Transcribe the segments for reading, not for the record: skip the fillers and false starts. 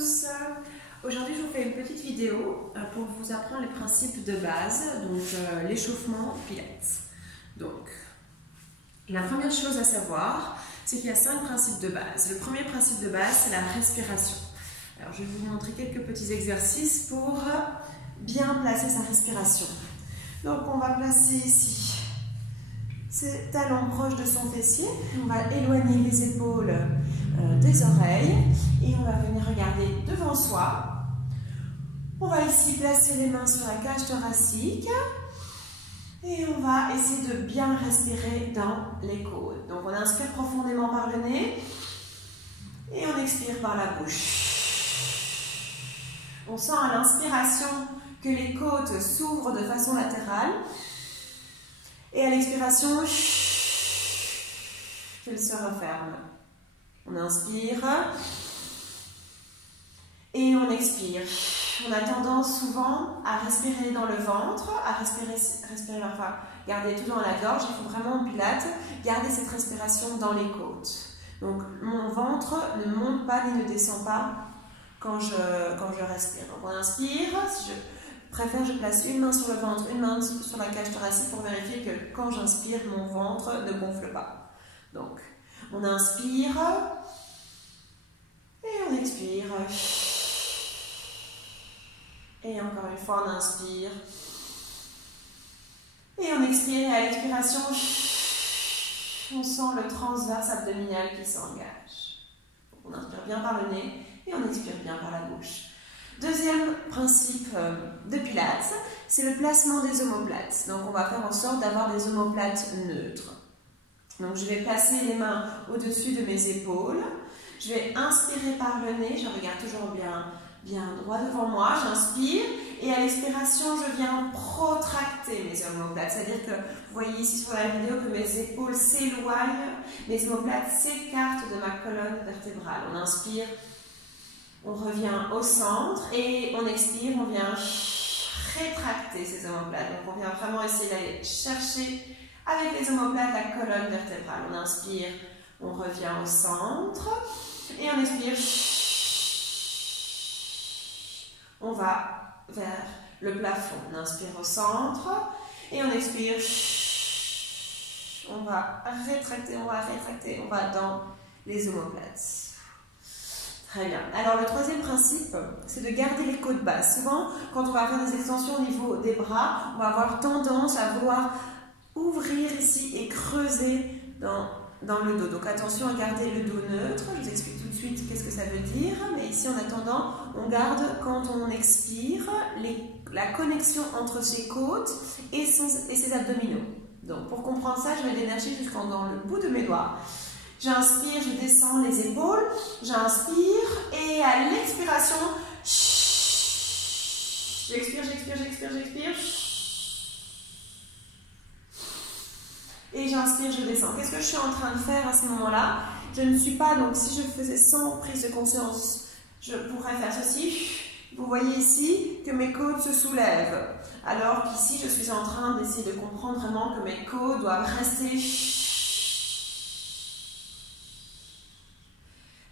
tous. Aujourd'hui, je vous fais une petite vidéo pour vous apprendre les principes de base, donc l'échauffement pilates. Donc, la première chose à savoir, c'est qu'il y a 5 principes de base. Le premier principe de base, c'est la respiration. Alors, je vais vous montrer quelques petits exercices pour bien placer sa respiration. Donc, on va placer ici ses talons proches de son fessier. On va éloigner les épaules des oreilles et on va venir regarder devant soi. On va ici placer les mains sur la cage thoracique et on va essayer de bien respirer dans les côtes. Donc, on inspire profondément par le nez et on expire par la bouche. On sent à l'inspiration que les côtes s'ouvrent de façon latérale et à l'expiration qu'elles se referment. On inspire et on expire. On a tendance souvent à respirer dans le ventre, à respirer enfin, garder tout dans la gorge. Il faut vraiment en pilates garder cette respiration dans les côtes. Donc mon ventre ne monte pas ni ne descend pas quand je respire. Donc on inspire. Si je préfère, je place une main sur le ventre, une main sur la cage thoracique pour vérifier que quand j'inspire, mon ventre ne gonfle pas. Donc on inspire et on expire. Et encore une fois, on inspire. Et on expire. Et à l'expiration, on sent le transverse abdominal qui s'engage. On inspire bien par le nez et on expire bien par la bouche. Deuxième principe de Pilates, c'est le placement des omoplates. Donc, on va faire en sorte d'avoir des omoplates neutres. Donc, je vais placer les mains au-dessus de mes épaules. Je vais inspirer par le nez. Je regarde toujours bien droit devant moi, j'inspire et à l'expiration je viens protracter mes omoplates, c'est-à-dire que vous voyez ici sur la vidéo que mes épaules s'éloignent, mes omoplates s'écartent de ma colonne vertébrale. On inspire, on revient au centre et on expire, on vient rétracter ces omoplates. Donc on vient vraiment essayer d'aller chercher avec les omoplates la colonne vertébrale. On inspire, on revient au centre et on expire. On va vers le plafond. On inspire au centre et on expire. On va rétracter, on va dans les omoplates. Très bien. Alors le troisième principe, c'est de garder les côtes basses. Souvent, quand on va faire des extensions au niveau des bras, on va avoir tendance à vouloir ouvrir ici et creuser dans le dos. Donc attention à garder le dos neutre. Je vous explique tout de suite qu'est-ce que ça veut dire. Mais ici en attendant, on garde quand on expire la connexion entre ses côtes et ses abdominaux. Donc pour comprendre ça, je mets de l'énergie jusqu'en dans le bout de mes doigts. J'inspire, je descends les épaules. J'inspire et à l'expiration, j'expire. Et j'inspire, je descends. Qu'est-ce que je suis en train de faire à ce moment-là? Je ne suis pas, donc si je faisais sans prise de conscience, je pourrais faire ceci. Vous voyez ici que mes côtes se soulèvent. Alors qu'ici, je suis en train d'essayer de comprendre vraiment que mes côtes doivent rester...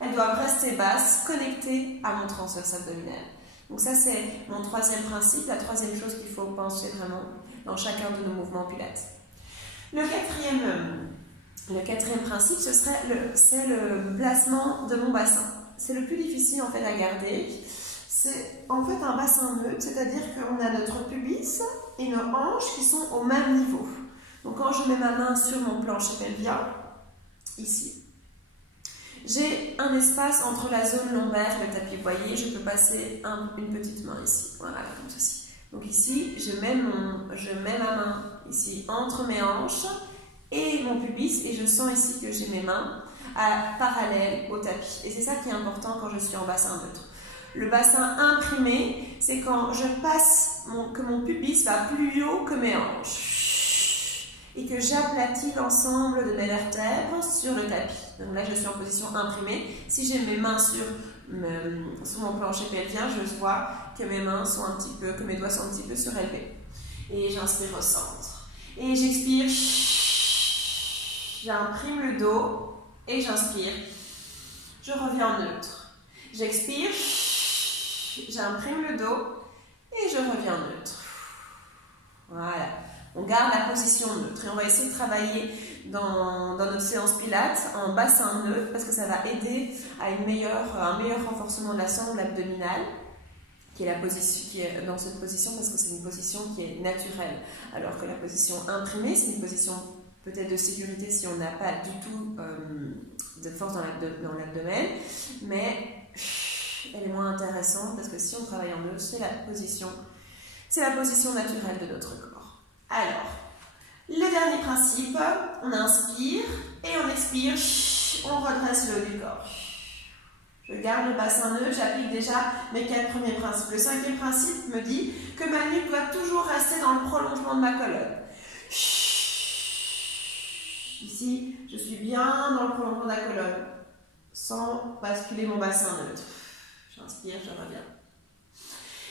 Elles doivent rester basses, connectées à mon transverse abdominal. Donc ça, c'est mon troisième principe, la troisième chose qu'il faut penser vraiment dans chacun de nos mouvements pilates. Le quatrième principe, c'est le placement de mon bassin. C'est le plus difficile en fait à garder. C'est en fait un bassin neutre, c'est-à-dire qu'on a notre pubis et nos hanches qui sont au même niveau. Donc quand je mets ma main sur mon plancher pelvien, ici, j'ai un espace entre la zone lombaire et le tapis. Vous voyez, je peux passer une petite main ici, voilà, comme ceci. Donc ici, je mets ma main ici entre mes hanches et mon pubis et je sens ici que j'ai mes mains parallèles au tapis. Et c'est ça qui est important quand je suis en bassin neutre. Le bassin imprimé, c'est quand je passe que mon pubis va plus haut que mes hanches et que j'aplatis l'ensemble de mes vertèbres sur le tapis. Donc là, je suis en position imprimée. Si j'ai mes mains sur mon plancher pelvien, je vois que mes mains sont un petit peu, que mes doigts sont un petit peu surélevés. Et j'inspire au centre. Et j'expire. J'imprime le dos et j'inspire. Je reviens en neutre. J'expire. j'imprime le dos et je reviens neutre. Voilà, on garde la position neutre et on va essayer de travailler dans notre séance pilates en bassin neutre parce que ça va aider à un meilleur renforcement de la sangle abdominale qui est dans cette position parce que c'est une position qui est naturelle alors que la position imprimée c'est une position peut-être de sécurité si on n'a pas du tout de force dans l'abdomen, mais elle est moins intéressante parce que si on travaille en neutre, c'est la position naturelle de notre corps. Alors, le dernier principe, on inspire et on expire, on redresse le haut du corps. Je garde le bassin neutre, j'applique déjà mes 4 premiers principes. Le 5e principe me dit que ma nuque doit toujours rester dans le prolongement de ma colonne. Ici, je suis bien dans le prolongement de la colonne, sans basculer mon bassin neutre. J'inspire, je reviens.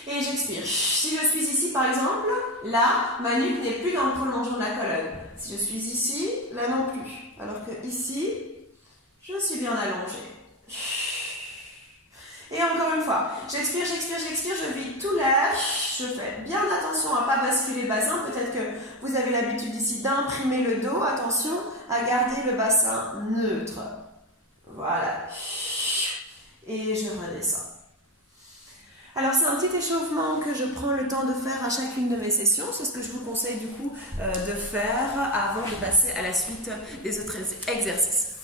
Et j'expire. Si je suis ici, par exemple, là, ma nuque n'est plus dans le prolongement de la colonne. Si je suis ici, là non plus. Alors que ici, je suis bien allongée. Et encore une fois, j'expire, j'expire, j'expire, je vide tout l'air. Je fais bien attention à ne pas basculer le bassin. Peut-être que vous avez l'habitude ici d'imprimer le dos. Attention à garder le bassin neutre. Voilà. Et je redescends. Alors c'est un petit échauffement que je prends le temps de faire à chacune de mes sessions. C'est ce que je vous conseille du coup de faire avant de passer à la suite des autres exercices.